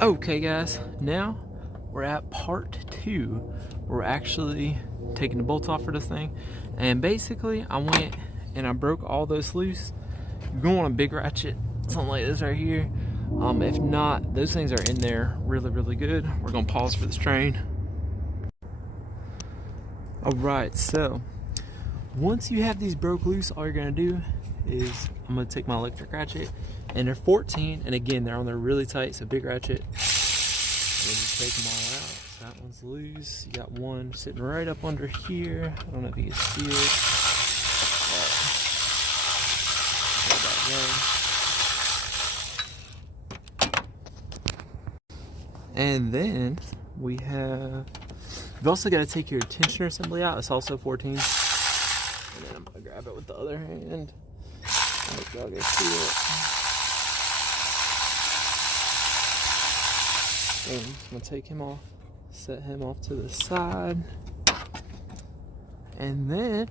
Okay guys, now we're at part 2. We're actually taking the bolts off for this thing, and basically I went and I broke all those loose. You're going to want a big ratchet, something like this right here. If not, those things are in there really good. We're gonna pause for this train. Alright, so once you have these broke loose, all you're gonna do is I'm gonna take my electric ratchet, and they're 14, and again they're on there really tight, so big ratchet. We'll just take them all out. So that one's loose. You got one sitting right up under here. I don't know if you can see it. And then you've also got to take your tensioner assembly out. It's also 14. And then I'm gonna grab it with the other hand. I hope y'all can see it. And I'm gonna take him off, set him off to the side, and then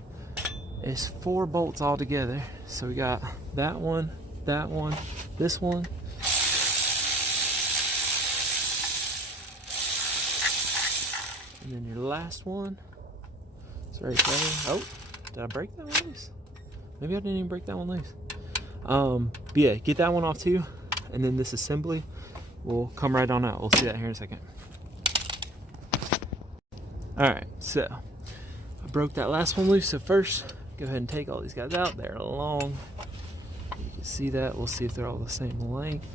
it's 4 bolts all together. So we got that one, this one, and then your last one. It's right there. Oh, did I break that one loose? Maybe I didn't even break that one loose. But yeah, get that one off too, and then this assembly will come right on out. We'll see that here in a second. Alright, so I broke that last one loose. So first, go ahead and take all these guys out. They're long. You can see that. We'll see if they're all the same length.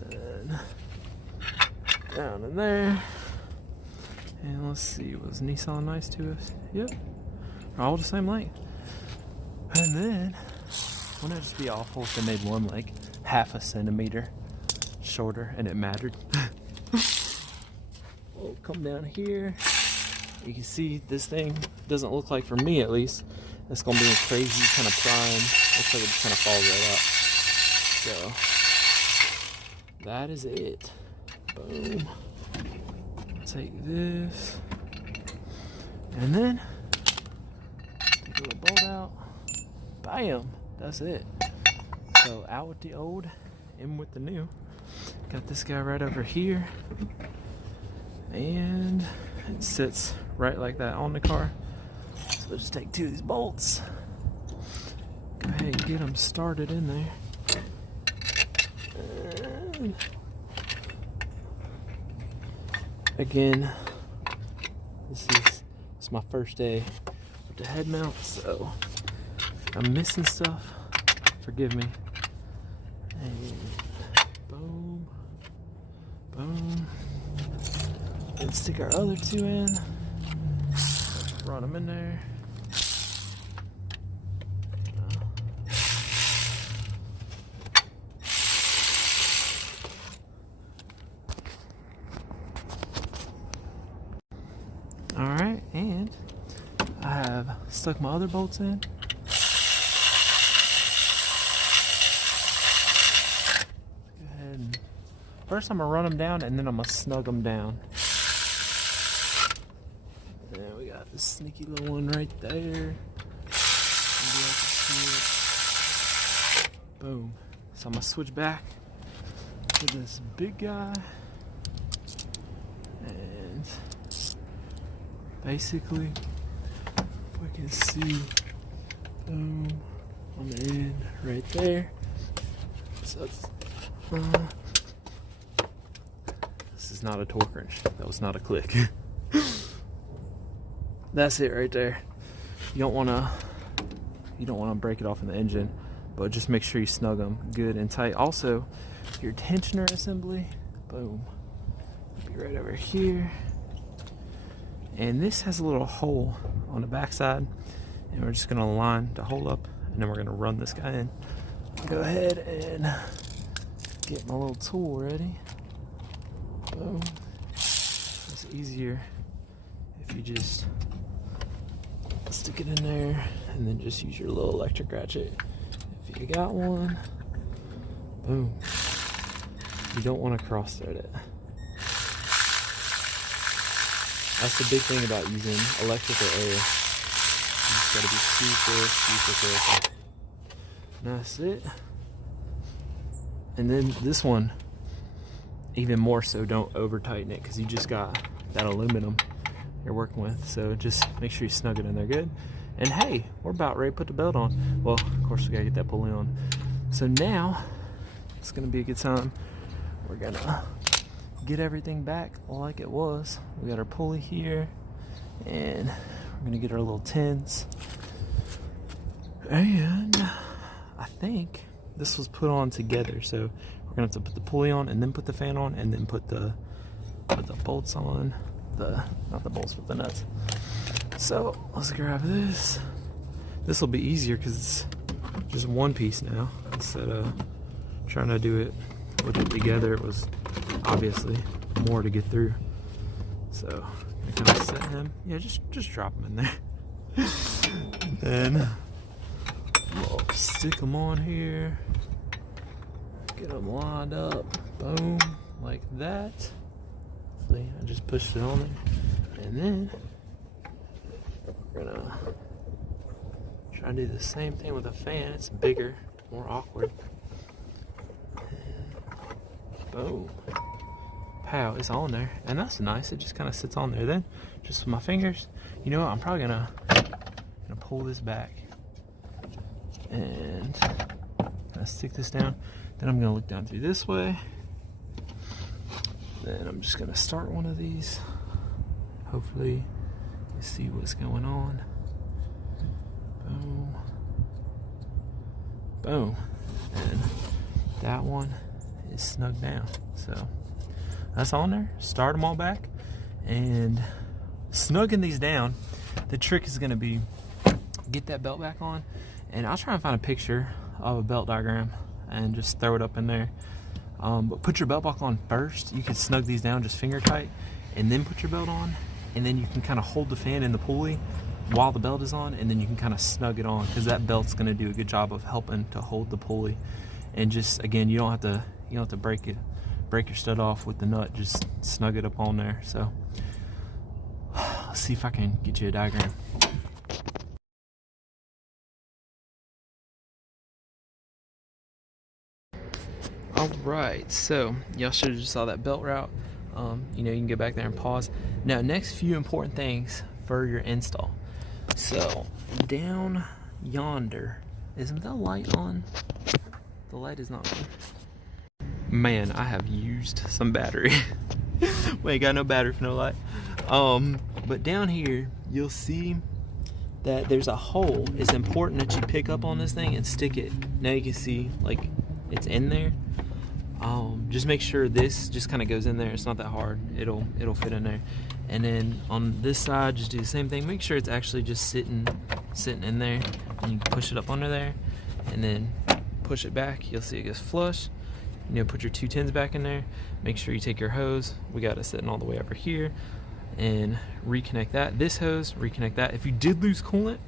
And then down in there. And let's see, was Nissan nice to us? Yep. They're all the same length. And then wouldn't it just be awful if they made one like half a centimeter shorter and it mattered? We'll come down here. You can see this thing doesn't look like, for me at least, it's gonna be a crazy kind of prime. Looks like it just kind of falls right out. So that is it. Boom. Take this, and then take a little bolt out. Bam. That's it. So out with the old, in with the new. Got this guy right over here, and it sits right like that on the car. So let's just take 2 of these bolts, go ahead and get them started in there. And again, this is my first day with the head mount, so I'm missing stuff, forgive me. And boom, boom. Let's stick our other 2 in, run them in there. Alright, and I have stuck my other bolts in. First I'm going to run them down, and then I'm going to snug them down. And we got this sneaky little one right there. Maybe I can see it. Boom. So I'm going to switch back to this big guy. And basically, if we can see, boom, on the end right there. So it's, this is not a torque wrench. That was not a click. That's it right there. You don't want to break it off in the engine, but just make sure you snug them good and tight. Also, your tensioner assembly, boom, be right over here. And this has a little hole on the back side, and we're just gonna line the hole up, and then we're gonna run this guy in. Go ahead and get my little tool ready. Boom. It's easier if you just stick it in there and then just use your little electric ratchet if you got one. Boom. You don't want to cross thread it. That's the big thing about using electric or air. You just gotta be super careful. And that's it. And then this one, even more so, don't over tighten it because you just got that aluminum you're working with. So just make sure you snug it in there good. And hey, we're about ready to put the belt on. Well, of course we gotta get that pulley on. So now it's gonna be a good time. We're gonna get everything back like it was. We got our pulley here, and we're gonna get our little tins. And I think this was put on together, so we're gonna have to put the pulley on and then put the fan on and then put the bolts on. Not the bolts, but the nuts. So let's grab this. This will be easier because it's just one piece now instead of trying to do it with it together. It was obviously more to get through. So I kind of set him. Yeah, just drop him in there. Then we'll stick them on here. Get them lined up. Boom, like that. See, I just pushed it on there, and then we're gonna try to do the same thing with a fan. It's bigger, more awkward. And boom. Pow, it's on there. And that's nice. It just kind of sits on there. Then, just with my fingers, you know what? I'm probably gonna pull this back and stick this down. Then I'm gonna look down through this way. Then I'm just gonna start one of these. Hopefully you see what's going on. Boom. Boom. And that one is snug down. So that's on there. Start them all back. And snugging these down, the trick is gonna be get that belt back on. And I'll try and find a picture of a belt diagram and just throw it up in there. But put your belt buckle on first. You can snug these down just finger tight and then put your belt on, and then you can kind of hold the fan in the pulley while the belt is on, and then you can kind of snug it on because that belt's going to do a good job of helping to hold the pulley. And just again, you don't have to break your stud off with the nut. Just snug it up on there. So let's see if I can get you a diagram. Alright, so y'all should have just saw that belt route. You know, you can go back there and pause. Now, next few important things for your install. So, down yonder, isn't the light on? The light is not on. Man, I have used some battery. We ain't got no battery for no light. But down here, you'll see that there's a hole. It's important that you pick up on this thing and stick it. Now you can see, like, it's in there. Just make sure this just kind of goes in there. It's not that hard. It'll fit in there. And then on this side, just do the same thing. Make sure it's actually just sitting in there. And you push it up under there, and then push it back. You'll see it goes flush. You know, put your 2 tins back in there. Make sure you take your hose. We got it sitting all the way over here, and reconnect that. This hose, reconnect that. If you did lose coolant,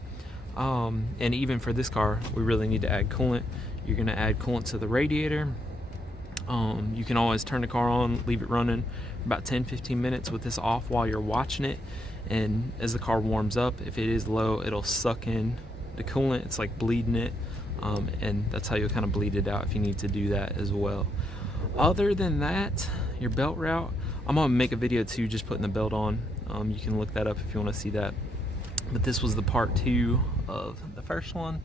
and even for this car, we really need to add coolant. You're gonna add coolant to the radiator. You can always turn the car on, leave it running for about 10-15 minutes with this off while you're watching it, and as the car warms up, if it is low, it'll suck in the coolant. It's like bleeding it, and that's how you'll kind of bleed it out if you need to do that as well. Other than that, your belt route, I'm gonna make a video too just putting the belt on. You can look that up if you want to see that. But this was the part 2 of the first one,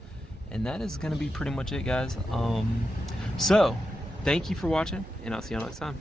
and that is going to be pretty much it, guys. So thank you for watching, and I'll see you next time.